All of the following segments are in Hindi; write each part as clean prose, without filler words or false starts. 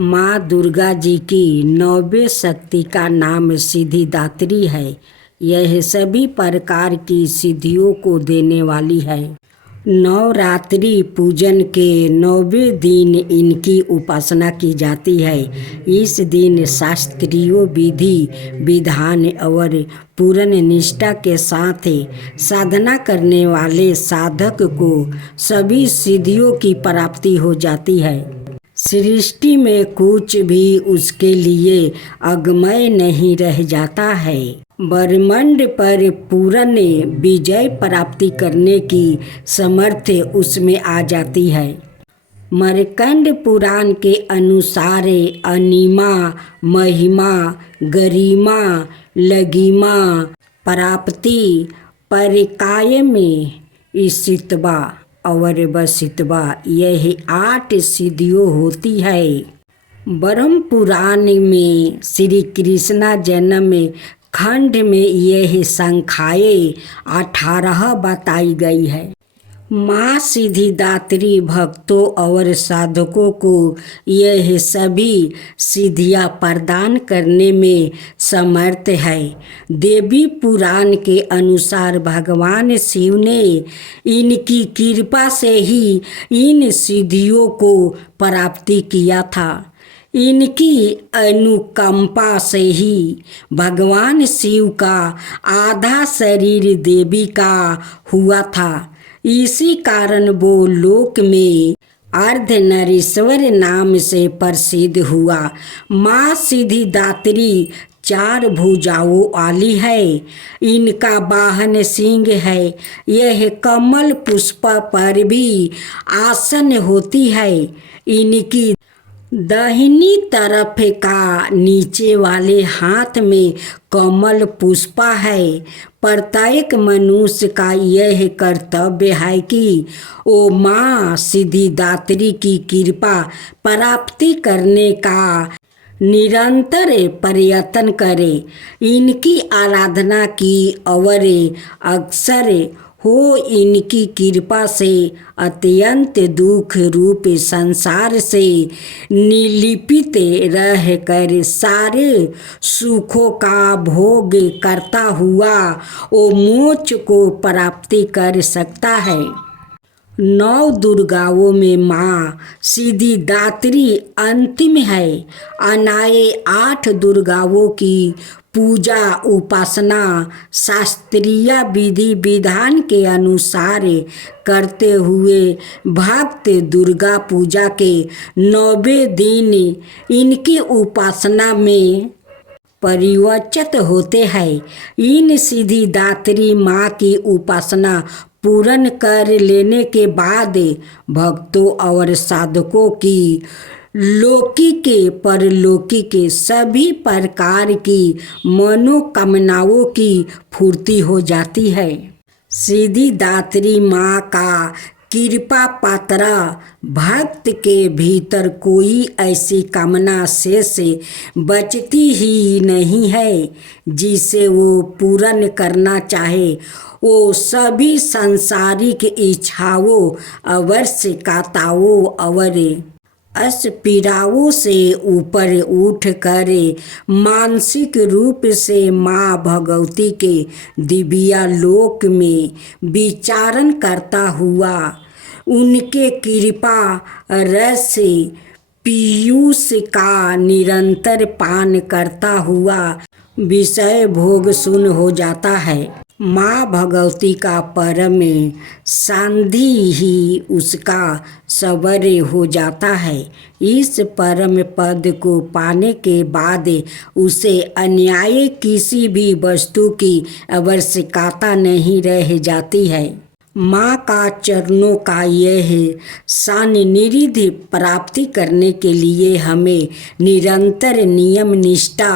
माँ दुर्गा जी की 9वें शक्ति का नाम सिद्धिदात्री है। यह सभी प्रकार की सिद्धियों को देने वाली है। नवरात्रि पूजन के 9वें दिन इनकी उपासना की जाती है। इस दिन शास्त्रीय विधि विधान और पूर्ण निष्ठा के साथ साधना करने वाले साधक को सभी सिद्धियों की प्राप्ति हो जाती है। सृष्टि में कुछ भी उसके लिए अगम्य नहीं रह जाता है। ब्रह्मांड पर पूर्ण विजय प्राप्ति करने की सामर्थ्य उसमें आ जाती है। मार्कंड पुराण के अनुसार अनिमा, महिमा, गरिमा, लगिमा, प्राप्ति, परिकाय में स्थितवा और वसितवा, यह 8 सिद्धियों होती है। ब्रह्म पुराण में श्री कृष्ण जन्म खंड में यह संख्याएँ 18 बताई गई है। माँ सिद्धिदात्री भक्तों और साधकों को यह सभी सिद्धियाँ प्रदान करने में समर्थ है। देवी पुराण के अनुसार भगवान शिव ने इनकी कृपा से ही इन सिद्धियों को प्राप्ति किया था। इनकी अनुकंपा से ही भगवान शिव का आधा शरीर देवी का हुआ था। इसी कारण वो लोक में अर्धनारीश्वर नाम से प्रसिद्ध हुआ। माँ सिद्धिदात्री 4 भुजाओं वाली है। इनका वाहन सिंह है। यह कमल पुष्प पर भी आसन होती है। इनकी दाहिनी तरफ का नीचे वाले हाथ में कमल पुष्प है। प्रत्येक मनुष्य का यह कर्तव्य है कि वो माँ सिद्धिदात्री की कृपा प्राप्ति करने का निरंतर प्रयत्न करे। इनकी आराधना की और अक्सर हो इनकी कृपा से अत्यंत दुख रूप संसार से निर्लिपित रह कर सारे सुखों का भोग करता हुआ वो मोक्ष को प्राप्ति कर सकता है। 9 दुर्गाओं में माँ सिद्धिदात्री अंतिम है। अन्य 8 दुर्गाओं की पूजा उपासना शास्त्रीय विधि विधान के अनुसार करते हुए भक्त दुर्गा पूजा के 9वें दिन इनकी उपासना में परिवर्तित होते हैं। इन सिद्धिदात्री माँ की उपासना पूर्ण कर लेने के बाद भक्तों और साधकों की लौकिक परलौकिक सभी प्रकार की मनोकामनाओं की पूर्ति हो जाती है। सिद्धिदात्री माँ का कृपा पात्र भक्त के भीतर कोई ऐसी कामना शेष बचती ही नहीं है जिसे वो पूर्ण करना चाहे। वो सभी सांसारिक इच्छाओं, आवश्यकताओं और अस्पीराओं से ऊपर उठकर मानसिक रूप से माँ भगवती के दिव्य लोक में विचरण करता हुआ उनके कृपा रस पीयूष का निरंतर पान करता हुआ विषय भोग शून्य हो जाता है। माँ भगवती का परम सानिध्य ही उसका स्वर हो जाता है। इस परम पद को पाने के बाद उसे अन्य किसी भी वस्तु की आवश्यकता नहीं रह जाती है। माँ का चरणों का यह सान्निध्य प्राप्ति करने के लिए हमें निरंतर नियम निष्ठा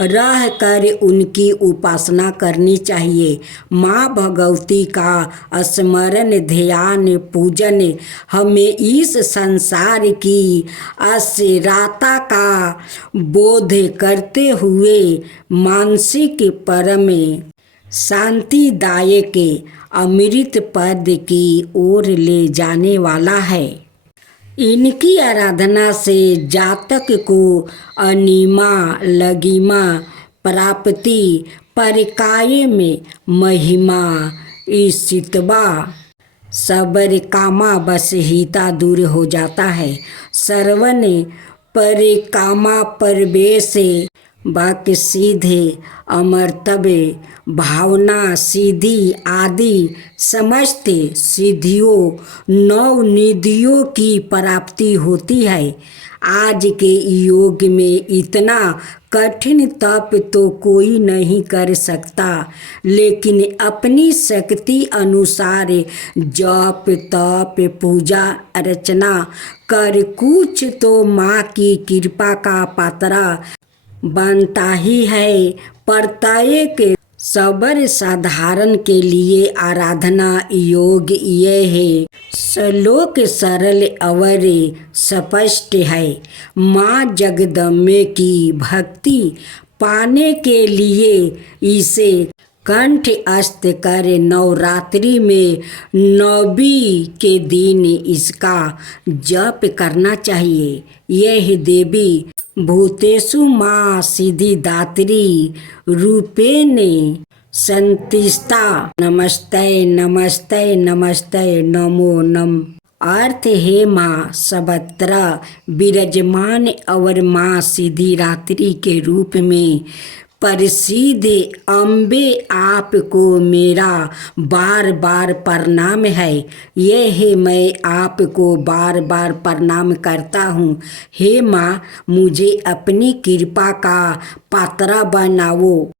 रह कर उनकी उपासना करनी चाहिए। माँ भगवती का स्मरण ध्यान पूजन हमें इस संसार की अस्थिरता का बोध करते हुए मानसिक परम शांतिदायक अमृत पद की ओर ले जाने वाला है। इनकी आराधना से जातक को अनिमा लगिमा प्राप्ति परकाय में महिमा ईशितवा सबर कामा बस हिता दूर हो जाता है। श्रवण परिकामा परवेश वाक सीधे अमर्तव्य भावना सीधी आदि समस्त सिद्धियों नौ निधियों की प्राप्ति होती है। आज के योग में इतना कठिन तप तो कोई नहीं कर सकता, लेकिन अपनी शक्ति अनुसार जप तप पूजा अर्चना कर कुछ तो माँ की कृपा का पात्रा बनता ही है। प्रत्येक सबर साधारण के लिए आराधना योग ये है। श्लोक सरल और स्पष्ट है। माँ जगदम्बे की भक्ति पाने के लिए इसे कंठस्थ कर नवरात्रि में नौमी के दिन इसका जप करना चाहिए। यह देवी भूतेषु माँ सिद्धिदात्री रूपेण संतिष्ठा। नमस्ते नमस्ते नमस्ते नमो नम। अर्थ है माँ सर्वत्र विराजमान और माँ सिद्धिदात्री के रूप में प्रसिद्ध अम्बे आपको मेरा बार बार प्रणाम है। यह है मैं आपको बार बार प्रणाम करता हूँ। हे माँ, मुझे अपनी कृपा का पात्र बनाओ।